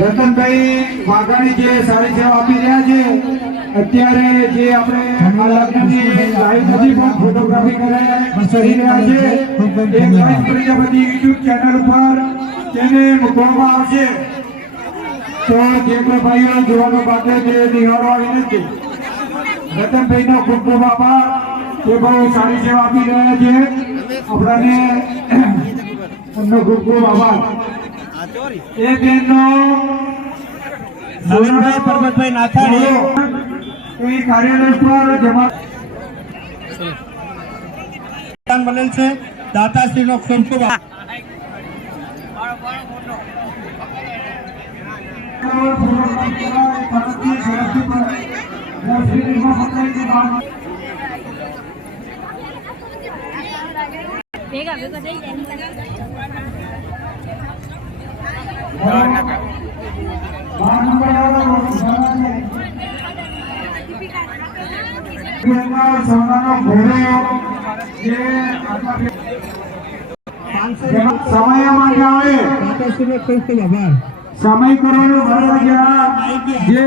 રતનભાઈ વાઘાણી જે સારી સેવા આપી રહ્યા છે અત્યારે જે આપણે લગ્નની લાઈવ સુધી પણ ફોટોગ્રાફી કરી રહ્યા છે. એ ગણેશ પ્રજાપતિ યુટ્યુબ ચેનલ ઉપર. તેને મૂકવામાં આવશે. તો જે કોઈ ભાઈઓ જોવાનો બાકી છે નિહાળવા વિનંતી રતનભાઈનો ખૂબ ખૂબ આભાર. તે બહુ સારી સેવા આપી રહ્યા છે. આપણાને એમનો ખૂબ ખૂબ આભાર. એ બેનનો નવીનભાઈ પરબતભાઈ નાથાણી. એ કાર્યાલય પર જમા બનેલ છે. દાતાશ્રીનો ખૂબ ખૂબ. ભેગા ભેગા થઈ જાય સમય માટે આવે સમય કરવાનો જે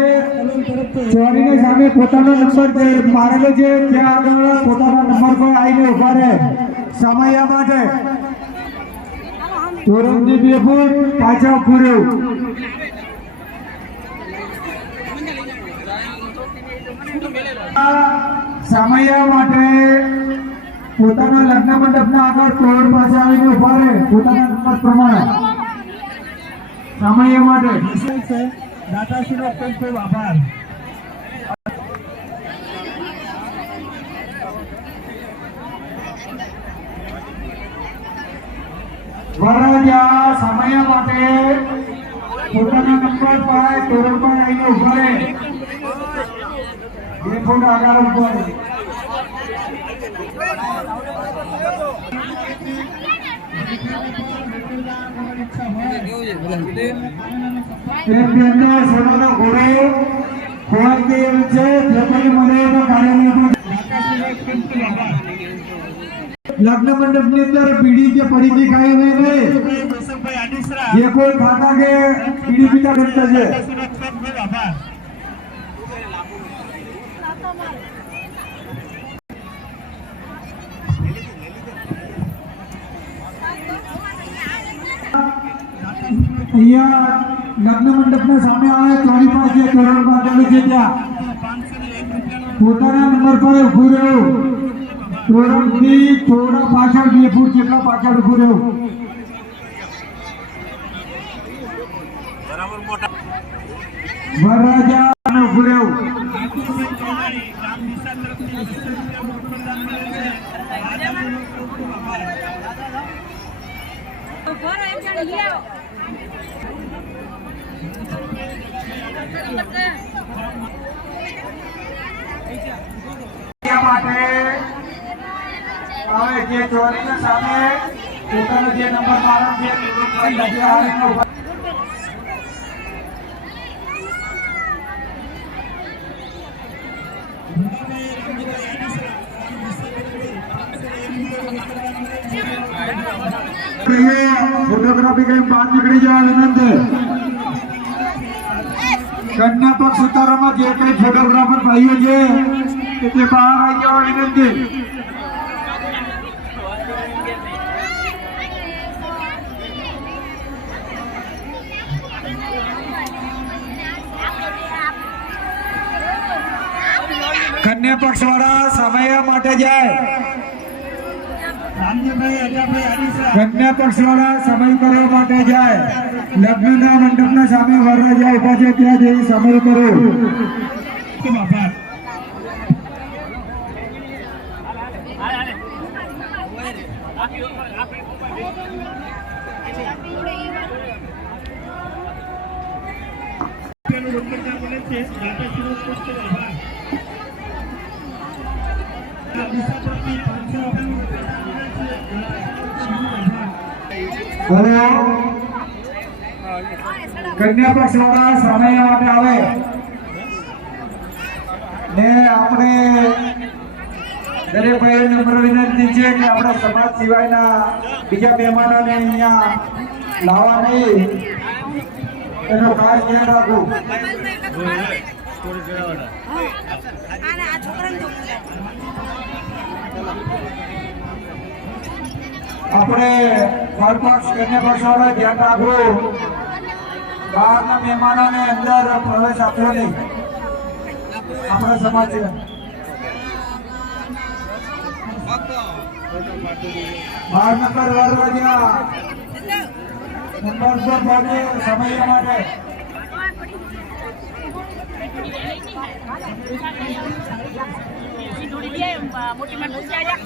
સામે પોતાનો નંબર મારેલો છે ત્યાં આગળ પોતાનો નંબર પર આવીને ઊભા રહે. સમય માટે ધોરણથી બે ફૂટ પાછા ફૂર્યો. સમય માટે પોતાના લગ્ન મંડપના આગળ તોડ પાસે આવીને ઊભા રહે, પોતાના રમત પ્રમાણે. સમય માટે દાતાશ્રીનો ખૂબ ખૂબ આભાર. વરરાજા સમય માટે પોતાના નંબર પર તોરણ પર આવીને ઊભા રહે બે ફૂટ આગળ ઊભા રહે એક બેનને સોનાનો ઘોડો ખોવાઈ ગયેલ છે જે કોઈ મળે તો લગ્ન મંડપની અંદર પીડી કે પડી ખાઈ નહીં નહીં જે કોઈ ખાતા કે પીડી પીતા કરતા છે. અહીંયા લગ્ન મંડપના સામે આવે ચોરી પાસે તોરણ બાંધેલું છે ત્યાં. પોતાના નંબર પર ઉભું રહેવું. તોરણથી થોડા પાછળ બે ફૂટ જેટલા પાછળ ઉભું રહેવું વરરાજા અને ઉભું રહેવું નાથુભાઈ ચૌહાણી ગામ દિશા તરફથી વીસ રૂપિયા મોટું દાન મળેલ છે દાતાશ્રીનો ખૂબ ખૂબ આભાર ઘર એમ જાણે લઈ આવો એ માટે હવે જે ચોરીના સામે પોતાનો જે નંબર મારો છે તે આવીને ઊભા ફોટોગ્રાફી કઈ બહાર નીકળી જાય વિનંતી. કર્ણાટક સુતારામાં જે કઈ ફોટોગ્રાફર ભાઈઓ છે તે બહાર આવી જવા વિનંતી. કન્યા પક્ષ વાળા સમય માટે જાય. રામજીભાઈ પક્ષવાળા પક્ષ વાળા સમય કરવા માટે જાય. લગ્નના મંડપના સામે વરરાજા ઊભા છે ત્યાં જઈ સમય કરો. છે કન્યા પક્ષ વાળા સમય માટે આવે. ને આપણે દરેક ભાઈ નંબર વિનંતી છે કે આપણા સમાજ સિવાયના બીજા મહેમાનોને અહીંયા લાવવા નહીં. એનો ખાસ ધ્યાન રાખવું આને આ છોકરાને તો આપણે ફરપક્ષ કન્યા પક્ષોને ધ્યાન રાખવું બહારના મહેમાનોને અંદર પ્રવેશ આપવો નહીં. આપણા સમાજ. બાર નંબર નંબર પર પહોંચે સમય માટે. Thank લે મોટી પક્ષ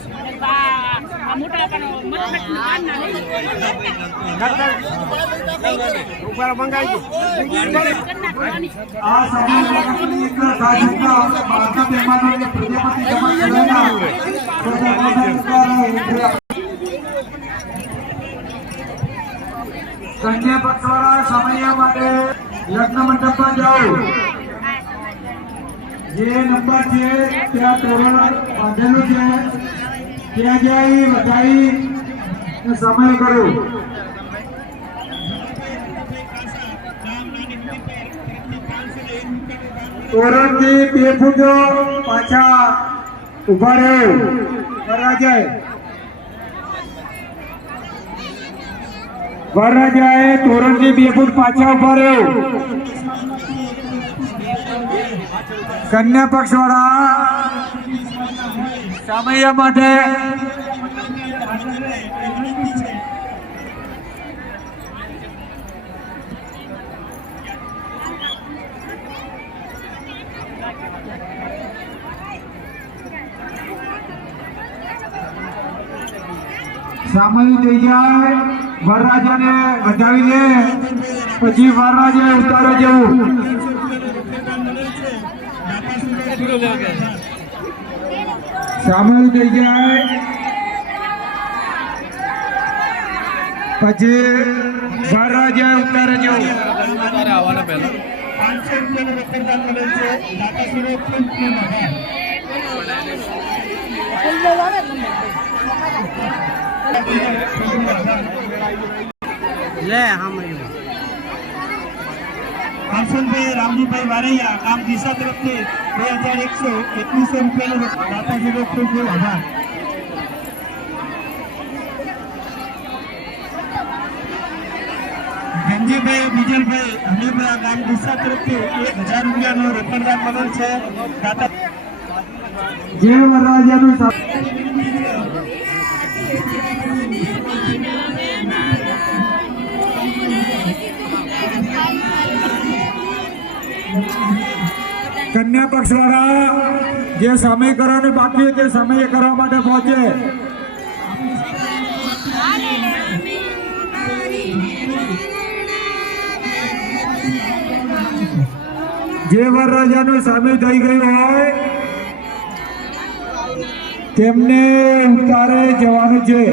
કન્યા પક્ષવાળા સમય માટે લગ્ન મંડપમાં જાઓ. જે નંબર છે, ત્યાં તોરણ બાંધેલું છે. ત્યાં જઈ વધારી સમય કર્યો. તોરણથી બે ફૂટો પાછા ઊભા રહ્યો. વરરાજાએ વરરાજાએ તોરણથી બે ફૂટ પાછા ઊભા રહ્યો. કન્યા પક્ષ વાળા સમય માટે સામયિક થઈ જાય. વરરાજાને વધાવી દે પછી વરરાજા ઉતારે જવું. સામયિક થઈ જાય. પછી વરરાજા ઉતારે જવું આવવાના પહેલા રામજીભાઈ વારૈયા ગામ દિશા તરફથી બે હજાર એકસો એકવીસો રૂપિયાનો દાતાશ્રીનો ખૂબ ખૂબ આભાર ધનજીભાઈ બીજલભાઈ હમીરભાઈ ગામ દિશા તરફથી એક હજાર રૂપિયાનો રોકડદાન મળેલ છે દાતા જે વરરાજાનું સા- કન્યા પક્ષ વાળા જે સમય બાકી તે સમય કરવા માટે પહોંચે. જે વરરાજાનું સામેલ થઈ ગયું હોય, તેમને ઉતારે જવાનું છે.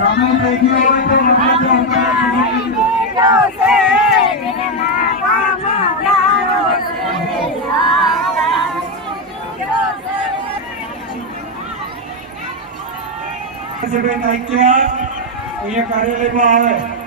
સમય થઈ ગયો હોય કાર્યાલયમાં આવે.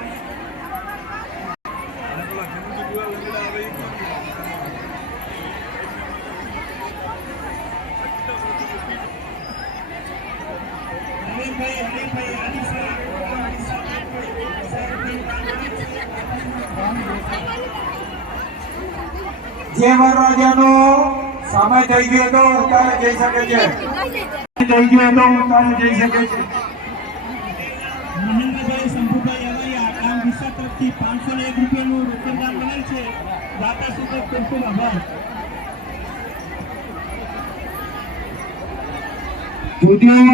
જે રાજાનો સમય થઈ ગયો તો ઉતારે જઈ શકે છે. થઈ ગયો તો ઉતારે જઈ શકે છે. મહેન્દ્રભાઈ શંભુભાઈ અલૈયા ગામ દિશા તરફથી પાંચસો એક રૂપિયાનું રોકડદાન મળેલ છે. ખૂબ ખૂબ આભાર.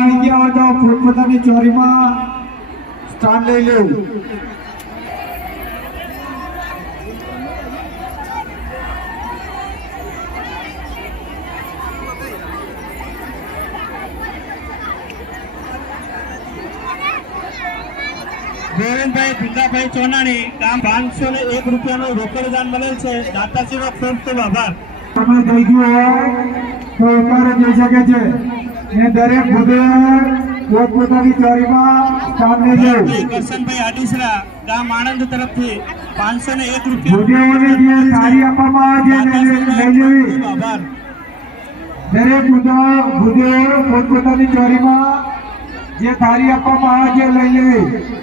આવી ગયા તો પોતપોતાની ચોરીમાં સ્થાન લઈ લેવું ગોવિંદભાઈ ભીખાભાઈ ચોનાણી ગામ પાંચસો ને એક રૂપિયાનું રોકડ દાન મળેલ છે. દાતાશ્રીનો ખૂબ ખૂબ આભાર. તમે થઈ ગયું તો જઈ શકે છે ને દરેક ભૂદેવ પોતપોતાની ચોરીમાં કરશનભાઈ આડીસરા ગામ આણંદ તરફથી પાંચસો ને એક રૂપિયા સારી આપવામાં આવે છે લઈ લેવી ખૂબ આભાર. દરેક ભૂદેવ ભૂદેવ પોતપોતાની ચોરીમાં જે થાળી આપવામાં આવે છે લઈ લેવી.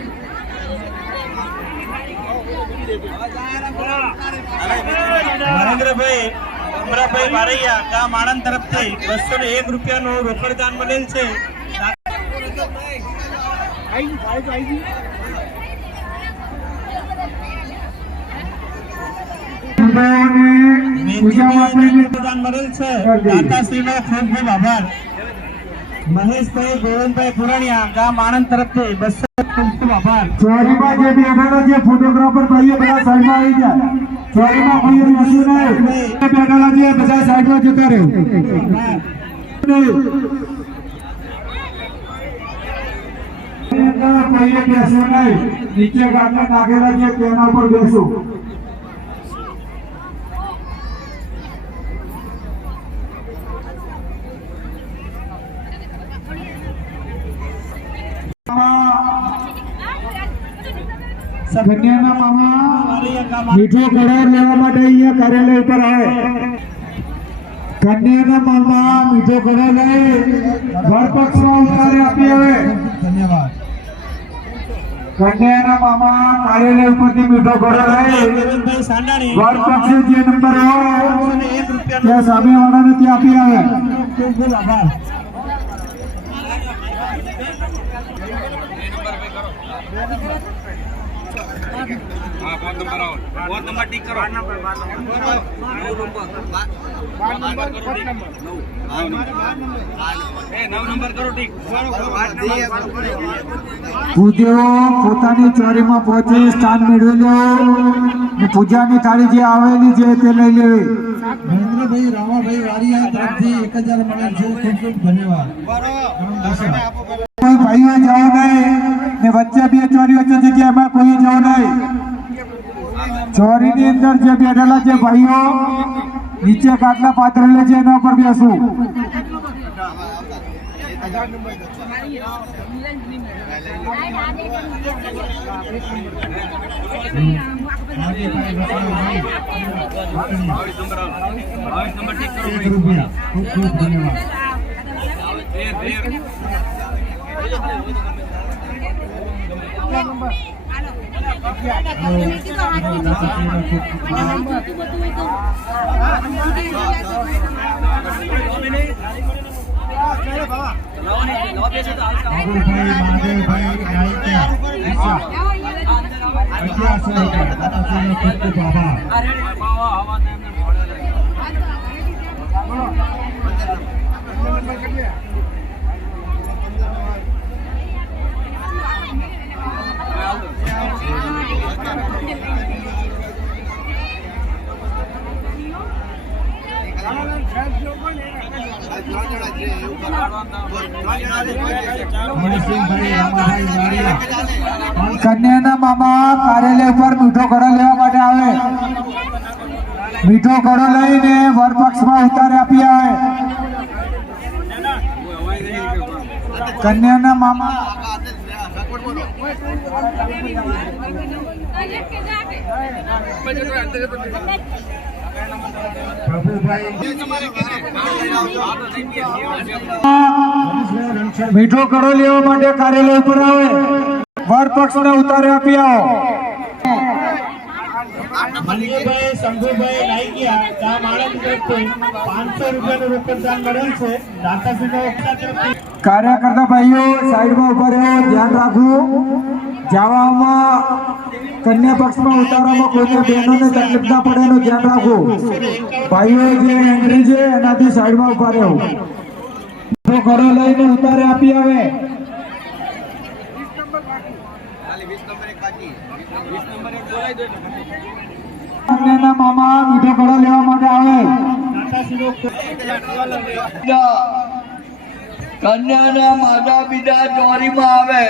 નરેન્દ્રભાઈ અમરાભાઈ બારૈયા ગામ આણંદ તરફથી બસો ને એક રૂપિયાનું રોકડ દાન મળેલ છે. દાતાશ્રીનો ખૂબ ખૂબ આભાર. મહેશભાઈ, ગોવિંદભાઈ પુરાણિયા, ગામ આણંદ તરફથી બસો આભાર. ચોરીમાં જે બેઠેલા જે ફોટોગ્રાફર ભાઈઓ બધા સાઈડમાં આવી ગયા. ચોરીમાં કોઈ બેસવું નહીં. બેઠેલા છે બધા સાઈડમાં જતા રહે. કોઈએ બેસવું નહીં. નીચે ગાડને નાખેલા છે તેના ઉપર બેસવું કન્યાના મામા બારૈયા ગામ આણંદ મીઠો કરાર લેવા માટે અહીંયા કાર્યાલય ઉપર આવે. કન્યાના મામા મીઠો કરાર લઈ ઘર પક્ષમાં ઉતારે આપી આવે ધન્યવાદ. કન્યાના મામા કાર્યાલય ઉપરથી મીઠો કરાર લઈ ગોવિંદભાઈ સાંડાણી. ઘર પક્ષે જે નંબર હોય બસો ને એક રૂપિયાનું ત્યાં સામેવાળાને ત્યાં આપી આવે. ખૂબ ખૂબ આભાર. ભૂદેવો પોતાની ચોરીમાં પહોંચી સ્થાન મેળવી લે ને પૂજાની થાળી જે આવેલી છે તે લઈ લેવી. મહેન્દ્રભાઈ રામાભાઈ વારિયા તરફથી એક હજાર મળે છે. ખૂબ ખૂબ ધન્યવાદ. ભાઈઓ જાઓ નહીં ને વચ્ચે બે ચોરી વચ્ચે જગ્યામાં કોઈ જાઓ નહીં ચોરીની અંદર જે બેઠેલા છે ભાઈઓ નીચે કાટલા પાથરેલા છે એના ઉપર બેસવું એક રૂપિયા ખૂબ ખૂબ ધન્યવાદ બાબુભાઈ મહાદેવભાઈ નાઈકા અગિયારસો રૂપિયા દાદાશ્રીનો ખૂબ ખૂબ આભાર મણિસિંહભાઈ રામાભાઈ વારિયા કન્યાના મામા કાર્યાલય પર મીઠો ઘડો લેવા માટે આવે. મીઠો ઘડો લઈને વરપક્ષમાં ઉતારી આપી આવે. કન્યાના મામા. મીઠો ઘડો લેવા માટે કાર્યાલય ઉપર આવે. વર પક્ષને ઉતારે આપી આવો મલિકભાઈ શંભુભાઈ નાઈકિયા ગામ આણંદ તરફથી પાંચસો રૂપિયાનું રોકડ દાન મળેલ છે. દાતાશ્રીનો કાર્યકર્તા કાર્ય કરતા ભાઈઓ સાઈડમાં ઊભા રહ્યો ધ્યાન રાખવું. જવામાં કન્યા પક્ષમાં ઉતારવામાં કોઈને બહેનોને તકલીફ ના પડે એનું ધ્યાન રાખવું. ભાઈઓ જે એન્ટ્રી છે એનાથી સાઈડમાં ઊભા રહેવું. ઘોડો લઈને ઉતારે આપી આવે. કન્યાના મામા મીઠો ઘોડો લેવા માટે આવે. કન્યાના માતા પિતા ચોરીમાં આવે.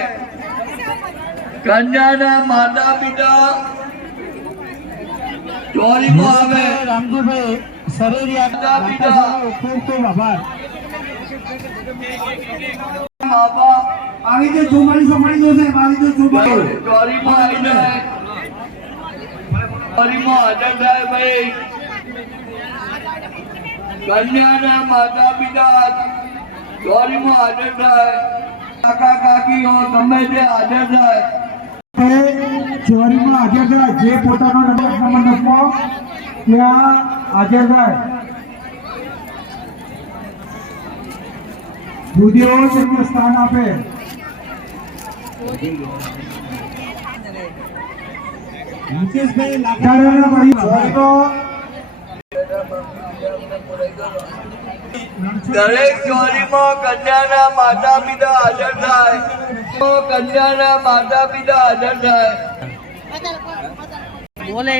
કન્યાના માતા પિતા ચોરીમાં આવે. રામજીભાઈ પિતા ખૂબ ખૂબ આભાર. આવી તો ચુમ્માલીસો મળી જશે આવી જો ચુમ્માલીસ ચોરીમાં આવી જાય. ચોરીમાં હાજર થાય ભાઈ કન્યાના માતા પિતા ચોરીમાં હાજર થાય કાકા કાકીઓ તમે જે હાજર થાય ચોરીમાં હાજર થાય. જે પોતાનો નંબર નખો ત્યાં હાજર થાય. દૂધીઓ સ્થાન આપે. મુકેશભાઈ અત્યારેના ભાઈ દરેક ચોરીમાં કન્યાના માતા પિતા હાજર થાય. કન્યાના માતા પિતા હાજર થાય. બોલે.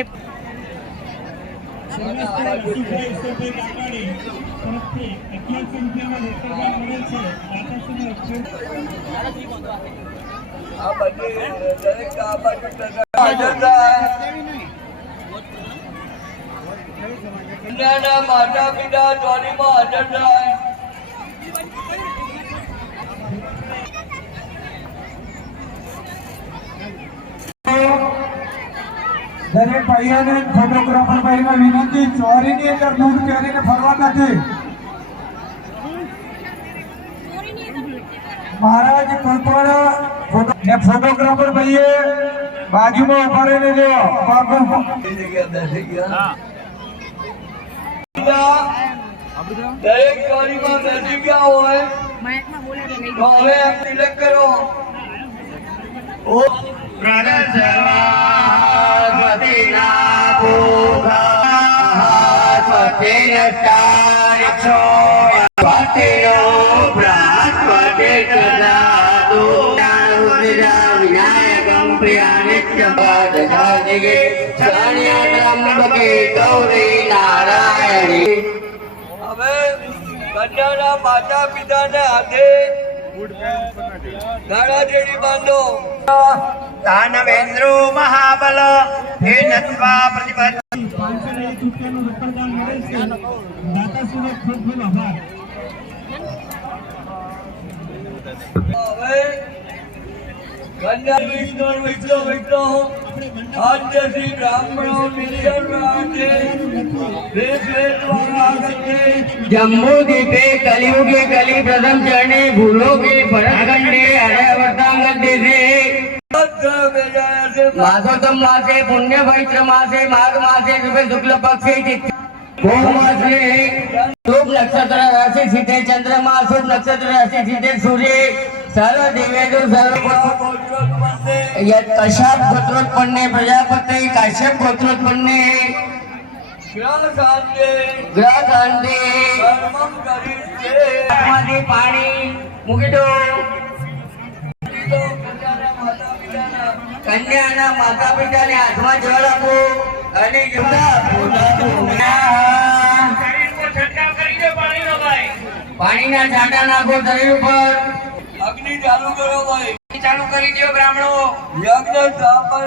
આ બધી દરેક આ બાજુ કન્યાના માતા પિતા ચોરીમાં હાજર દરેક ભાઈઓને ફોટોગ્રાફર ભાઈને વિનંતી, ચોરીની અંદર બૂટ પહેરીને ફરવા નથી. મહારાજ કોઈ પણ ફોટોગ્રાફર ભાઈએ બાજુમાં ઊભા રહીને ગયા દરેક ચોરીમાં બેસી ગયા હોય, તો હવે એમ સિલેક્ટ કરો. ઓ. હવે કન્યાના માતા પિતાને હાથે ગાળા જેડી બાંધો. દાનવેન્દ્રો મહાબલ હે નત્વા પ્રતિપદ હવે કલ્યાણ વિષ્ણુ મિત્રો મિત્રો આજે શ્રી બ્રાહ્મણો નિર્જન રાતે વેદ વેદ વાગતે જમ્મુ દીપે કલિયુગ કે શુભ નક્ષત્ર રાશિ સીધે ચંદ્રમા શુભ નક્ષત્ર રાશિ સીધે સૂર્ય. नक्षत्र राशि सीधे सूर्य सर्व दिव्येदु सर्व ગોત્રોત્પન્ને यत् कश्यप गोत्रोत्पन्ने प्रजापते काश्यप गोत्रोत्पन्ने ગ્રહ શાંતે ग्रह शांति કર્મમ કરીષ્યે આત્માથી પાણી મૂકી દો તો કન્યાના માતા પિતાના કન્યાના માતા પિતાને હાથમાં જળ આપો અને જમતા પાણીના છાંટા નાખો શરીર ઉપર અગ્નિ ચાલુ કરો ભાઈ. ચાલુ કરી દો બ્રાહ્મણો. યજ્ઞ સ્થાપન